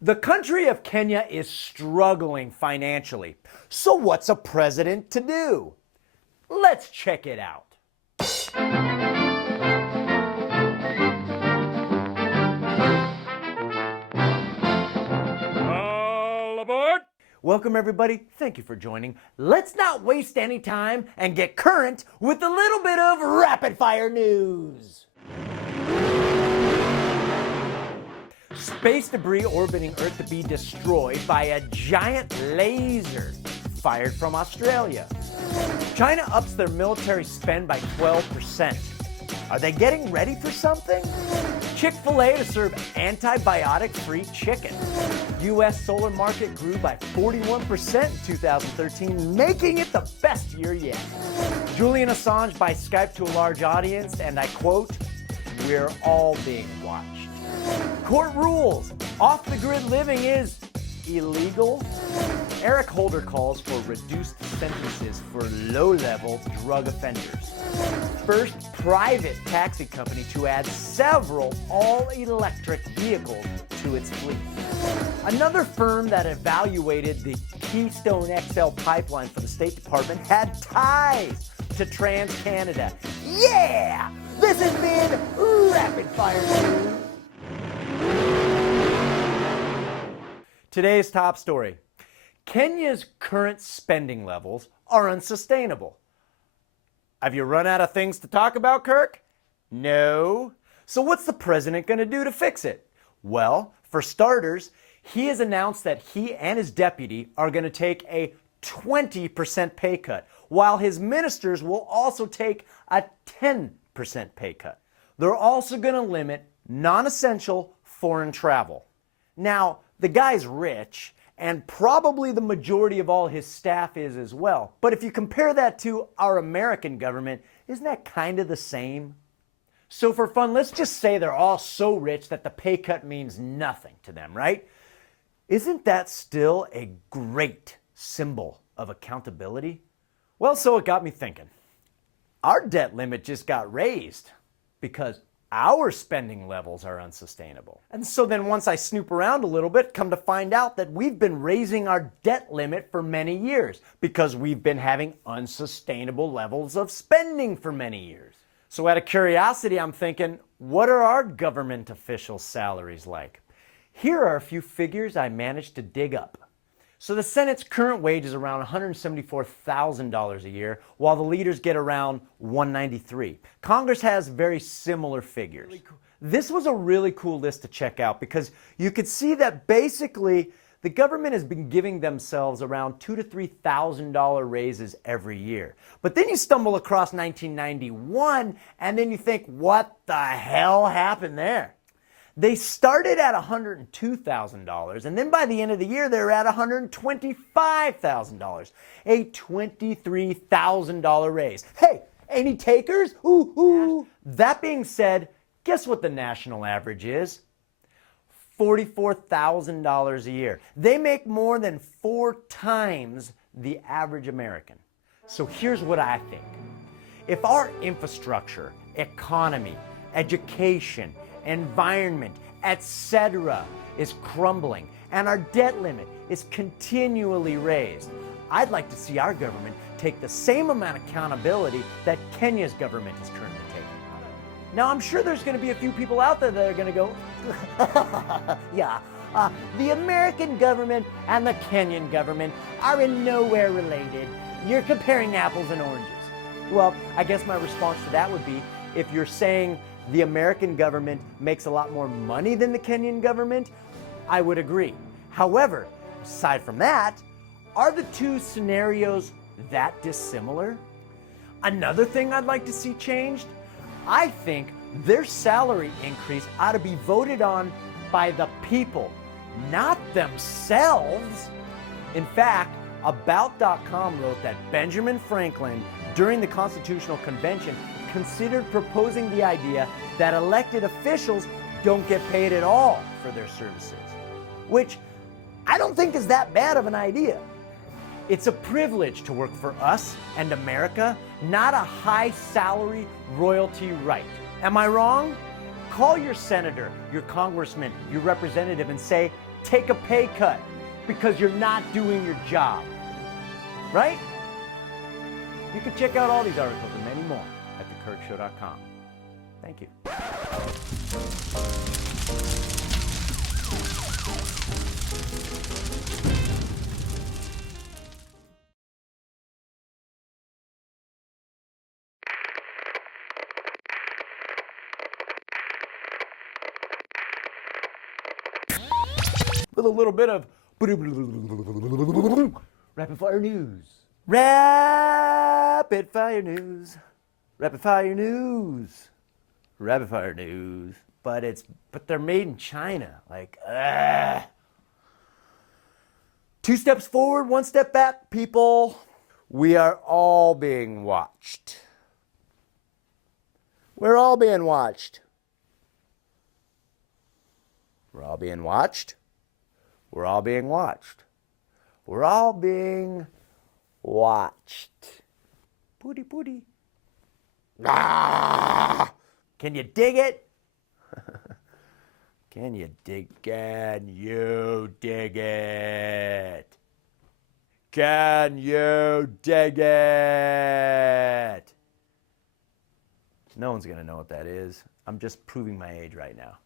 The country of Kenya is struggling financially. So what's a president to do? Let's check it out. All aboard! Welcome everybody, thank you for joining. Let's not waste any time and get current with a little bit of rapid fire news. Space debris orbiting Earth to be destroyed by a giant laser fired from Australia. China ups their military spend by 12%. Are they getting ready for something? Chick-fil-A to serve antibiotic-free chicken. U.S. solar market grew by 41% in 2013, making it the best year yet. Julian Assange by Skype to a large audience, and I quote, "We're all being watched." Court rules, off-the-grid living is illegal. Eric Holder calls for reduced sentences for low-level drug offenders. First private taxi company to add several all-electric vehicles to its fleet. Another firm that evaluated the Keystone XL pipeline for the State Department had ties to TransCanada. Yeah! This has been Rapid Fire News. Today's top story. Kenya's current spending levels are unsustainable. Have you run out of things to talk about, Kirk? No. So what's the president going to do to fix it? Well, for starters, he has announced that he and his deputy are going to take a 20% pay cut, while his ministers will also take a 10% pay cut. They're also going to limit non-essential foreign travel. Now, the guy's rich, and probably the majority of all his staff is as well. But if you compare that to our American government, isn't that kind of the same? So for fun, let's just say they're all so rich that the pay cut means nothing to them, right? Isn't that still a great symbol of accountability? Well, so it got me thinking. Our debt limit just got raised because our spending levels are unsustainable. And so then once I snoop around a little bit, come to find out that we've been raising our debt limit for many years because we've been having unsustainable levels of spending for many years. So out of curiosity, I'm thinking, what are our government officials' salaries like? Here are a few figures I managed to dig up. So the Senate's current wage is around $174,000 a year, while the leaders get around $193,000. Congress has very similar figures. This was a really cool list to check out because you could see that basically the government has been giving themselves around $2,000 to $3,000 raises every year. But then you stumble across 1991 and then you think, what the hell happened there? They started at $102,000, and then by the end of the year, they're at $125,000, a $23,000 raise. Hey, any takers? Ooh, ooh. That being said, guess what the national average is? $44,000 a year. They make more than 4 times the average American. So here's what I think. If our infrastructure, economy, education, environment, etc. is crumbling and our debt limit is continually raised, I'd like to see our government take the same amount of accountability that Kenya's government is currently taking. Now, I'm sure there's going to be a few people out there that are going to go, yeah, the American government and the Kenyan government are in nowhere related. You're comparing apples and oranges. Well, I guess my response to that would be, if you're saying the American government makes a lot more money than the Kenyan government, I would agree. However, aside from that, are the two scenarios that dissimilar? Another thing I'd like to see changed, I think their salary increase ought to be voted on by the people, not themselves. In fact, About.com wrote that Benjamin Franklin, during the Constitutional Convention, considered proposing the idea that elected officials don't get paid at all for their services, which I don't think is that bad of an idea. It's a privilege to work for us and America, not a high salary royalty right. Am I wrong? Call your senator, your congressman, your representative and say, take a pay cut because you're not doing your job. Right? You can check out all these articles and many more at thekirkshow.com. Thank you. With a little bit of rapid fire news. Rapid fire news. Rapid fire news. Rapid fire news. But they're made in China. Like, 2 steps forward, 1 step back, people. We are all being watched. We're all being watched. We're all being watched. We're all being watched. We're all being watched. Pooty pooty. Ah! Can you dig it? Can you dig it? Can you dig it? Can you dig it? No one's going to know what that is. I'm just proving my age right now.